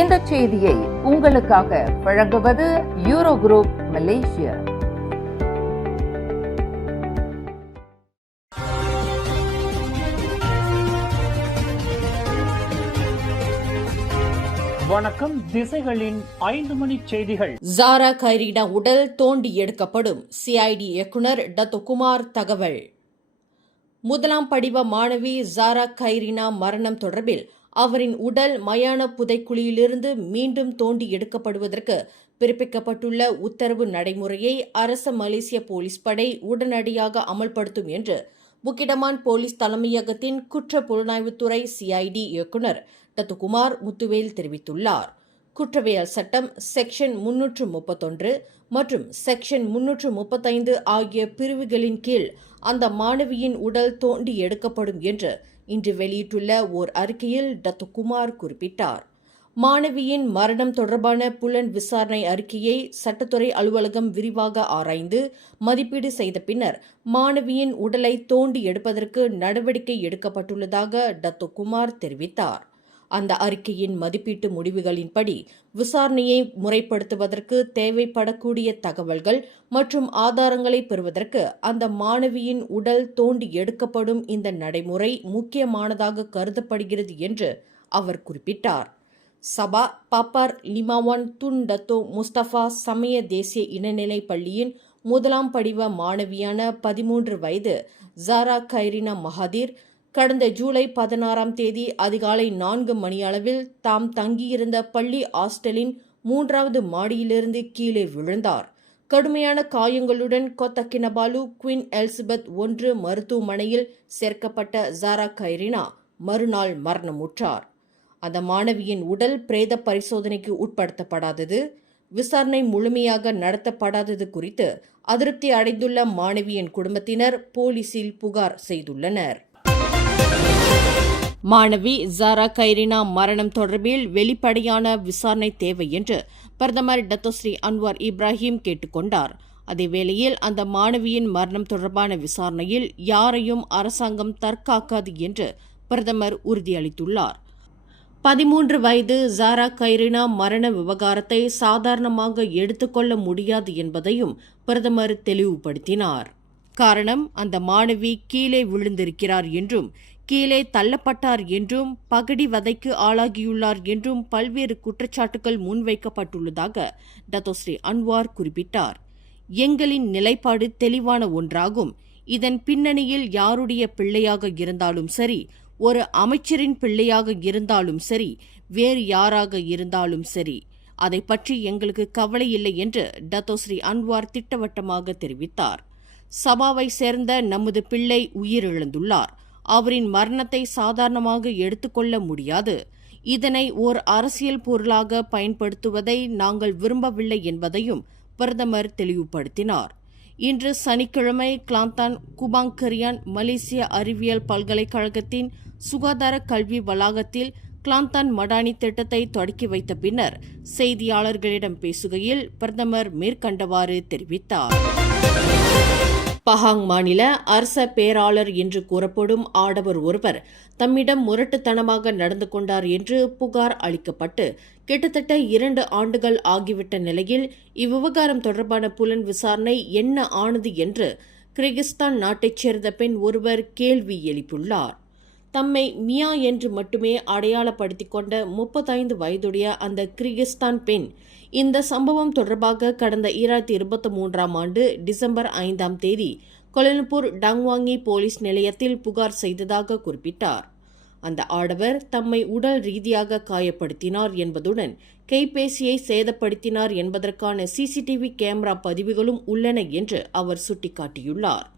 இந்த செய்தியை உங்களுக்காக வழங்குவது யூரோ குரூப் மலேசியா. வணக்கம். திசைகளின் 5 மணி செய்திகள். ஜாரா கைரீனா உடல் தோண்டி எடுக்கப்படும், சிஐடி இயக்குனர் டத்தோகுமார் தகவல். முதலாம் படிவ மாணவி ஜாரா கைரீனா மரணம் தொடர்பில் அவரின் உடல் மயான புதைக்குழியிலிருந்து மீண்டும் தோண்டி எடுக்கப்படுவதற்கு பிறப்பிக்கப்பட்டுள்ள உத்தரவு நடைமுறையை அரச மலேசிய போலீஸ் படை உடனடியாக அமல்படுத்தும் என்று புக்கிடமான் போலீஸ் தலைமையகத்தின் குற்ற புலனாய்வுத்துறை சிஐடி இயக்குனர் டத்தோகுமார் முத்துவேல் தெரிவித்துள்ளார். குற்றவியல் சட்டம் செக்ஷன் 331 மற்றும் செக்ஷன் 335 ஆகிய பிரிவுகளின் கீழ் அந்த மாணவியின் உடல் தோண்டி எடுக்கப்படும் என்று இன்று வெளியிட்டுள்ள ஓர் அறிக்கையில் டத்தோகுமார் குறிப்பிட்டார். மாணவியின் மரணம் தொடர்பான புலன் விசாரணை அறிக்கையை சட்டத்துறை அலுவலகம் விரிவாக ஆராய்ந்து மதிப்பீடு செய்த பின்னர் மாணவியின் உடலை தோண்டி எடுப்பதற்கு நடவடிக்கை எடுக்கப்பட்டுள்ளதாக டத்தோகுமார் தெரிவித்தார். அந்த அறிக்கையின் மதிப்பீட்டு முடிவுகளின்படி விசாரணையை முறைப்படுத்துவதற்கு தேவைப்படக்கூடிய தகவல்கள் மற்றும் ஆதாரங்களை பெறுவதற்கு அந்த மாணவியின் உடல் தோண்டி எடுக்கப்படும் இந்த நடைமுறை முக்கியமானதாக கருதப்படுகிறது என்று அவர் குறிப்பிட்டார். சபா பாப்பார் லிமாவான் துன் டத்தோ முஸ்தபா சமய தேசிய இடைநிலை பள்ளியின் முதலாம் படிவ மாணவியான 13 வயது ஜாரா கைரீனா மகாதீர் கடந்த ஜூலை 16ஆம் தேதி அதிகாலை 4 மணியளவில் தாம் தங்கியிருந்த பள்ளி ஹாஸ்டலின் 3வது மாடியிலிருந்து கீழே விழுந்தார். கடுமையான காயங்களுடன் கொத்தக்கினபாலு குயின் எலிசபெத் 1 மருத்துவமனையில் சேர்க்கப்பட்ட ஜாரா கைரீனா மறுநாள் மரணமுற்றார். அந்த மாணவியின் உடல் பிரேத பரிசோதனைக்கு உட்படுத்தப்படாதது, விசாரணை முழுமையாக நடத்தப்படாதது குறித்து அதிருப்தி அடைந்துள்ள மாணவியின் குடும்பத்தினர் போலீசில் புகார் செய்துள்ளனர். மாணவி ஜாரா கைரீனா மரணம் தொடர்பில் வெளிப்படையான விசாரணை தேவை என்று பிரதமர் டத்தோஸ்ரீ அன்வார் இப்ராஹிம் கேட்டுக்கொண்டார். அதேவேளையில் அந்த மாணவியின் மரணம் தொடர்பான விசாரணையில் யாரையும் அரசாங்கம் தற்காக்காது என்று பிரதமர் உறுதியளித்துள்ளார். 13 வயது ஜாரா கைரீனா மரண விவகாரத்தை சாதாரணமாக எடுத்துக்கொள்ள முடியாது என்பதையும் பிரதமர் தெளிவுபடுத்தினார். காரணம், அந்த மாணவி கீழே விழுந்திருக்கிறார் என்றும் கீழே தள்ளப்பட்டார் என்றும் பகடி வதைக்கு ஆளாகியுள்ளார் என்றும் பல்வேறு குற்றச்சாட்டுகள் முன்வைக்கப்பட்டுள்ளதாக டத்தோஸ்ரீ அன்வார் குறிப்பிட்டார். எங்களின் நிலைப்பாடு தெளிவான ஒன்றாகும். இதன் பின்னணியில் யாருடைய பிள்ளையாக இருந்தாலும் சரி, ஒரு அமைச்சரின் பிள்ளையாக இருந்தாலும் சரி, வேறு யாராக இருந்தாலும் சரி, அதை பற்றி எங்களுக்கு கவலை இல்லை என்று டத்தோஸ்ரீ அன்வார் திட்டவட்டமாக தெரிவித்தார். சபாவை சேர்ந்த நமது பிள்ளை உயிரிழந்துள்ளார். அவரின் மரணத்தை சாதாரணமாக எடுத்துக்கொள்ள முடியாது. இதனை ஓர் அரசியல் பொருளாக பயன்படுத்துவதை நாங்கள் விரும்பவில்லை என்பதையும் பிரதமர் தெளிவுபடுத்தினார். இன்று சனிக்கிழமை கிளாந்தான் குபாங்கரியான் மலேசிய அறிவியல் பல்கலைக்கழகத்தின் சுகாதார கல்வி வளாகத்தில் கிளாந்தான் மடானி திட்டத்தை தொடக்கி வைத்த பின்னர் செய்தியாளர்களிடம் பேசுகையில் பிரதமர் மேற்கண்டவாறு தெரிவித்தார். பஹாங் மாநில அரச பேராளர் என்று கூறப்படும் ஆடவர் ஒருவர் தம்மிடம் முரட்டுத்தனமாக நடந்து கொண்டார் என்று புகார் அளிக்கப்பட்டு கிட்டத்தட்ட 2 ஆண்டுகள் ஆகிவிட்ட நிலையில் இவ்விவகாரம் தொடர்பான புலன் விசாரணை என்ன ஆனது என்று கிர்கிஸ்தான் நாட்டைச் சேர்ந்த பெண் ஒருவர் கேள்வி எழுப்பியுள்ளார். தம்மை மியா என்று மட்டுமே அடையாளப்படுத்திக் கொண்ட 35 வயதுடைய அந்த கிர்கிஸ்தான் பெண் இந்த சம்பவம் தொடர்பாக கடந்த 2023ஆம் ஆண்டு டிசம்பர் 5ஆம் தேதி கோலாலம்பூர் டங்வாங்கி போலீஸ் நிலையத்தில் புகார் செய்ததாக குறிப்பிட்டார். அந்த ஆடவர் தம்மை உடல் ரீதியாக காயப்படுத்தினார் என்பதுடன் கைபேசியை சேதப்படுத்தினார் என்பதற்கான சிசிடிவி கேமரா பதிவுகளும் உள்ளன என்று அவர் சுட்டிக்காட்டியுள்ளார்.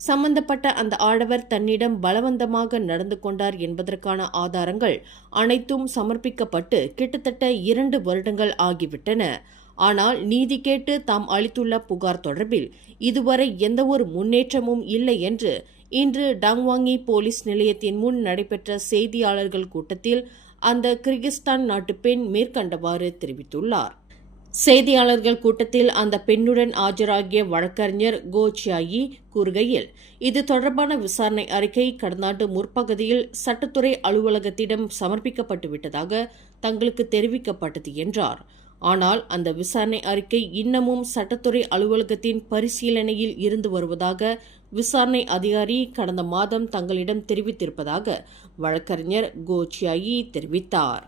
சம்பந்தப்பட்ட அந்த ஆடவர் தன்னிடம் பலவந்தமாக நடந்து கொண்டார் என்பதற்கான ஆதாரங்கள் அனைத்தும் சமர்ப்பிக்கப்பட்டு கிட்டத்தட்ட 2 வருடங்கள் ஆகிவிட்டன. ஆனால் நீதி கேட்டு தாம் அளித்துள்ள புகார் தொடர்பில் இதுவரை எந்தவொரு முன்னேற்றமும் இல்லை என்று இன்று டங்வாங்கி போலீஸ் நிலையத்தின் முன் நடைபெற்ற செய்தியாளர்கள் கூட்டத்தில் அந்த கிர்கிஸ்தான் நாட்டு பெண் மேற்கண்டவாறு தெரிவித்துள்ளார். செய்தியாளர்கள் கூட்டத்தில் அந்த பெண்ணுடன் ஆஜராகிய வழக்கறிஞர் கோ சியாயி கூறுகையில், இது தொடர்பான விசாரணை அறிக்கை கடந்த ஆண்டு முற்பகுதியில் சட்டத்துறை அலுவலகத்திடம் சமர்ப்பிக்கப்பட்டு விட்டதாக தங்களுக்கு தெரிவிக்கப்பட்டது என்றார். ஆனால் அந்த விசாரணை அறிக்கை இன்னமும் சட்டத்துறை அலுவலகத்தின் பரிசீலனையில் இருந்து வருவதாக விசாரணை அதிகாரி கடந்த மாதம் தங்களிடம் தெரிவித்திருப்பதாக வழக்கறிஞர் கோ சியாயி தெரிவித்தார்.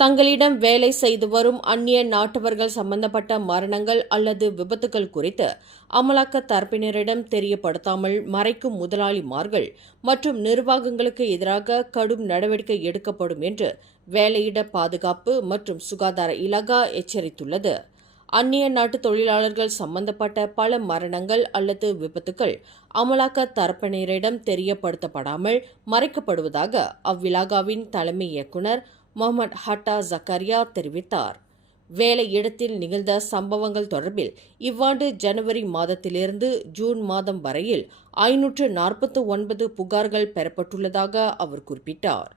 தங்களிடம் வேலை செய்து வரும் அந்நிய நாட்டவர்கள் சம்பந்தப்பட்ட மரணங்கள் அல்லது விபத்துகள் குறித்து அமலாக்க தரப்பினரிடம் தெரியப்படுத்தாமல் மறைக்கும் முதலாளிமார்கள் மற்றும் நிர்வாகங்களுக்கு எதிராக கடும் நடவடிக்கை எடுக்கப்படும் என்று வேலையிட பாதுகாப்பு மற்றும் சுகாதார இலாகா எச்சரித்துள்ளது. அந்நிய நாட்டு தொழிலாளர்கள் சம்பந்தப்பட்ட பல மரணங்கள் அல்லது விபத்துகள் அமலாக்க தரப்பினரிடம் தெரியப்படுத்தப்படாமல் மறைக்கப்படுவதாக அவ்விலாகாவின் தலைமை இயக்குநர் முகமது ஹட்டா ஜக்கரியா தெரிவித்தார். வேலையிடத்தில் நிகழ்ந்த சம்பவங்கள் தொடர்பில் இவ்வாண்டு ஜனவரி மாதத்திலிருந்து ஜூன் மாதம் வரையில் 549 புகார்கள் பெறப்பட்டுள்ளதாக அவர் குறிப்பிட்டார்.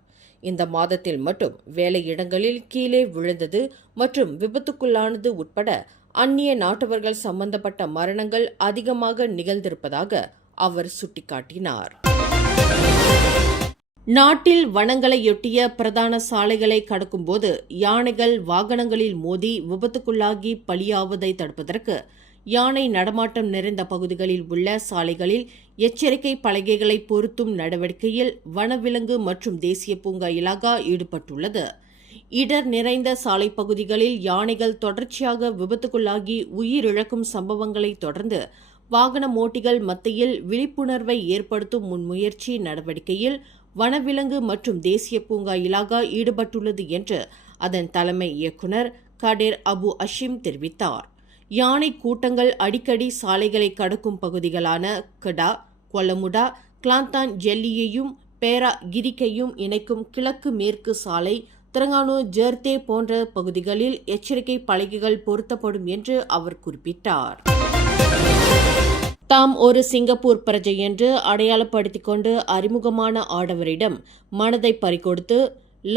இந்த மாதத்தில் மட்டும் வேலையிடங்களில் கீழே விழுந்தது மற்றும் விபத்துக்குள்ளானது உட்பட அந்நிய நாட்டவர்கள் சம்பந்தப்பட்ட மரணங்கள் அதிகமாக நிகழ்ந்திருப்பதாக அவர் சுட்டிக்காட்டினார். நாட்டில் வனங்களையொட்டிய பிரதான சாலைகளை கடக்கும்போது யானைகள் வாகனங்களில் மோதி விபத்துக்குள்ளாகி பலியாவதை தடுப்பதற்கு யானை நடமாட்டம் நிறைந்த பகுதிகளில் உள்ள சாலைகளில் எச்சரிக்கை பலகைகளை பொருத்தும் நடவடிக்கையில் வனவிலங்கு மற்றும் தேசிய பூங்கா இலாகா ஈடுபட்டுள்ளது. இடர் நிறைந்த சாலை பகுதிகளில் யானைகள் தொடர்ச்சியாக விபத்துக்குள்ளாகி உயிரிழக்கும் சம்பவங்களை தொடர்ந்து வாகன ஓட்டிகள் மத்தியில் விழிப்புணர்வை ஏற்படுத்தும் முன்முயற்சி நடவடிக்கையில் வனவிலங்கு மற்றும் தேசிய பூங்கா இலாகா ஈடுபட்டுள்ளது என்று அதன் தலைமை இயக்குநர் கடேர் அபு அஷிம் தெரிவித்தார். யானை கூட்டங்கள் அடிக்கடி சாலைகளை கடக்கும் பகுதிகளான கடா, கொலமுடா, கிளாந்தான் ஜெல்லியையும் பேரா கிரிக்கையும் இணைக்கும் கிழக்கு மேற்கு சாலை, திரங்கானு ஜெர்தே போன்ற பகுதிகளில் எச்சரிக்கை பலகைகள் பொருத்தப்படும் என்று அவர் குறிப்பிட்டார். தாம் ஒரு சிங்கப்பூர் பிரஜை என்று அடையாளப்படுத்திக் கொண்டு அறிமுகமான ஆடவரிடம் மனதை பறிகொடுத்து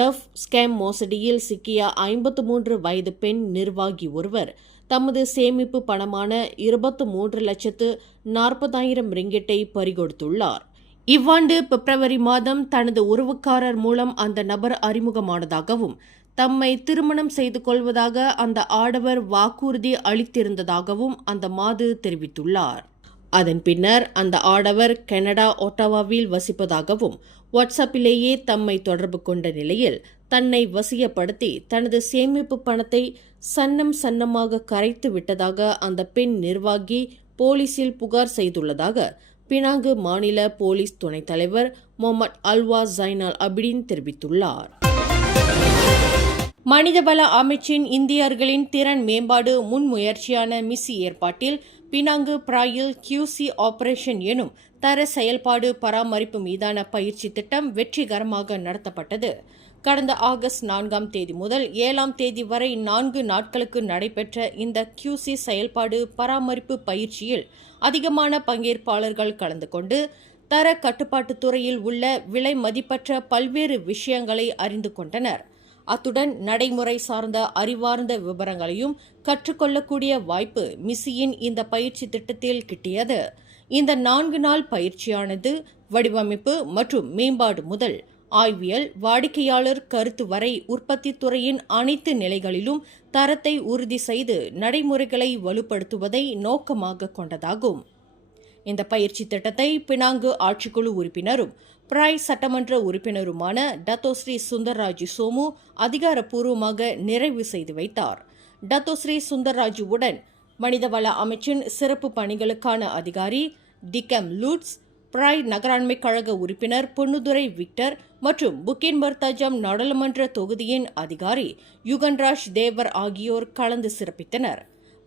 லவ் ஸ்கேம் மோசடியில் சிக்கிய 53 வயது பெண் நிர்வாகி ஒருவர் தமது சேமிப்பு பணமான 23,40,000 ரிங்கிட்டை பறிகொடுத்துள்ளார். இவ்வாண்டு பிப்ரவரி மாதம் தனது உறவுக்காரர் மூலம் அந்த நபர் அறிமுகமானதாகவும் தம்மை திருமணம் செய்து கொள்வதாக அந்த ஆடவர் வாக்குறுதி அளித்திருந்ததாகவும் அந்த மாது தெரிவித்துள்ளார். அதன் பின்னர் அந்த ஆடவர் கனடா ஒட்டாவாவில் வசிப்பதாகவும் வாட்ஸ்அப்பிலேயே தம்மை தொடர்பு கொண்ட நிலையில் தன்னை வசியப்படுத்தி தனது சேமிப்பு பணத்தை சன்னமாக கரைத்து விட்டதாக அந்த பெண் நிர்வாகி போலீசில் புகார் செய்துள்ளதாக பினாங்கு மாநில போலீஸ் துணைத் தலைவர் முகமது அல்வா ஜைனால் அபிடின் தெரிவித்துள்ளார். மனிதவள அமைச்சின் இந்தியர்களின் திறன் மேம்பாடு முன்முயற்சியான மிசி ஏற்பாட்டில் பினாங்கு பிராயில் QC ஆபரேஷன் எனும் தர செயல்பாடு பராமரிப்பு மீதான பயிற்சி திட்டம் வெற்றிகரமாக நடத்தப்பட்டது. கடந்த ஆகஸ்ட் 4ஆம் தேதி முதல் 7ஆம் தேதி வரை 4 நாட்களுக்கு நடைபெற்ற இந்த QC செயல்பாடு பராமரிப்பு பயிற்சியில் அதிகமான பங்கேற்பாளர்கள் கலந்து கொண்டு தர கட்டுப்பாட்டுத் துறையில் உள்ள விலை மதிப்பற்ற பல்வேறு விஷயங்களை அறிந்து கொண்டனர். அத்துடன் நடைமுறை சார்ந்த அறிவார்ந்த விவரங்களையும் கற்றுக்கொள்ளக்கூடிய வாய்ப்பு மிசியின் இந்த பயிற்சி திட்டத்தில் கிட்டியது. இந்த 4 நாள் பயிற்சியானது வடிவமைப்பு மற்றும் மேம்பாடு முதல் ஆய்வியல், வாடிக்கையாளர் கருத்து வரை உற்பத்தி துறையின் அனைத்து நிலைகளிலும் தரத்தை உறுதி செய்து நடைமுறைகளை வலுப்படுத்துவதை நோக்கமாக கொண்டதாகும். இந்த பயிற்சி திட்டத்தை பினாங்கு ஆட்சிக்குழு உறுப்பினரும் பிராய் சட்டமன்ற உறுப்பினருமான டத்தோஸ்ரீ சுந்தர்ராஜு சோமு அதிகாரப்பூர்வமாக நிறைவு செய்து வைத்தார். டத்தோஸ்ரீ சுந்தர்ராஜுவுடன் மனிதவள அமைச்சின் சிறப்பு பணிகளுக்கான அதிகாரி டிகெம் லூட்ஸ், பிராய் நகராண்மை கழக உறுப்பினர் பொன்னுதுரை விக்டர் மற்றும் புக்கின் பர்தாஜம் நாடாளுமன்ற தொகுதியின் அதிகாரி யுகன்ராஜ் தேவர் ஆகியோர் கலந்து சிறப்பித்தனர்.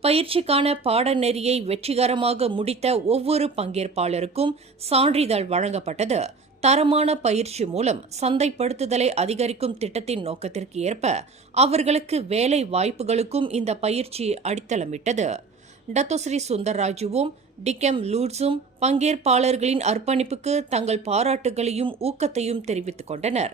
பயிற்சிக்கான பாடநெறியை வெற்றிகரமாக முடித்த ஒவ்வொரு பங்கேற்பாளருக்கும் சான்றிதழ் வழங்கப்பட்டது. தரமான பயிற்சி மூலம் சந்தைப்படுத்துதலை அதிகரிக்கும் திட்டத்தின் நோக்கத்திற்கு ஏற்ப அவர்களுக்கு வேலை வாய்ப்புகளுக்கும் இந்த பயிற்சி அடித்தளமிட்டது. டத்தோஸ்ரீ சுந்தர்ராஜுவும் டிகெம் லூட்ஸும் பங்கேற்பாளர்களின் அர்ப்பணிப்புக்கு தங்கள் பாராட்டுகளையும் ஊக்கத்தையும் தெரிவித்துக் கொண்டனர்.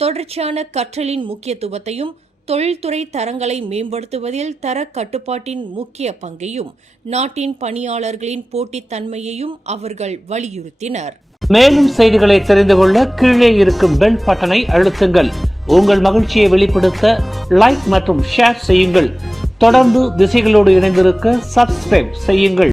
தொடர்ச்சியான கற்றலின் முக்கியத்துவத்தையும் தொழில்துறை தரங்களை மேம்படுத்துவதில் தர கட்டுப்பாட்டின் முக்கிய பங்கையும் நாட்டின் பணியாளர்களின் போட்டித்தன்மையையும் அவர்கள் வலியுறுத்தினர். மேலும் செய்திகளை தெரிந்து கொள்ள கீழே இருக்கும் பெல் பட்டனை அழுத்துங்கள். உங்கள் மகிழ்ச்சியை வெளிப்படுத்த லைக் மற்றும் ஷேர் செய்யுங்கள். தொடர்ந்து திசைகளோடு இணைந்திருக்க சப்ஸ்கிரைப் செய்யுங்கள்.